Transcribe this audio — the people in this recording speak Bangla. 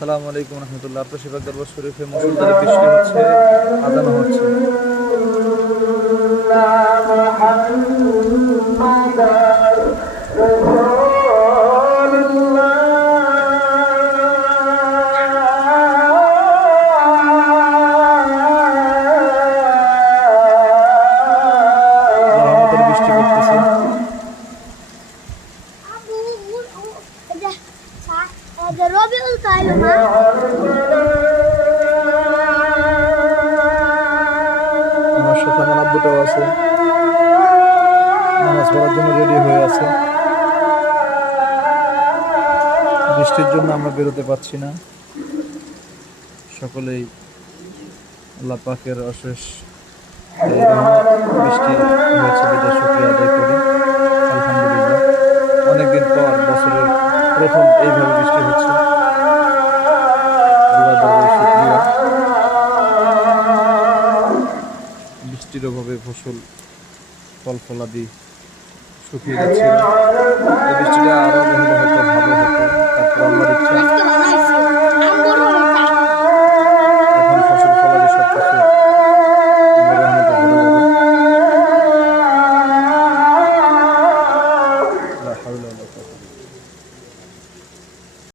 আসসালামু আলাইকুম রহমতুল্লাহ। আপনার সেবাগ দরবার বৃষ্টি হচ্ছে আদানো হচ্ছে। আমার সাথে আমার আছে। নামাজ পড়ার জন্য রেডি হয়ে আছে। বৃষ্টির জন্য আমরা বেরোতে পারছি না। সকলেই আল্লাহ পাকের অশেষ বৃষ্টি হয়েছে প্রথম এইভাবে বৃষ্টি হচ্ছে বৃষ্টির অভাবে ফসল ফল ফলাদি শুকিয়ে যাচ্ছে। বৃষ্টিটা হয়তো ভালো হতো তারপর আমার ইচ্ছা।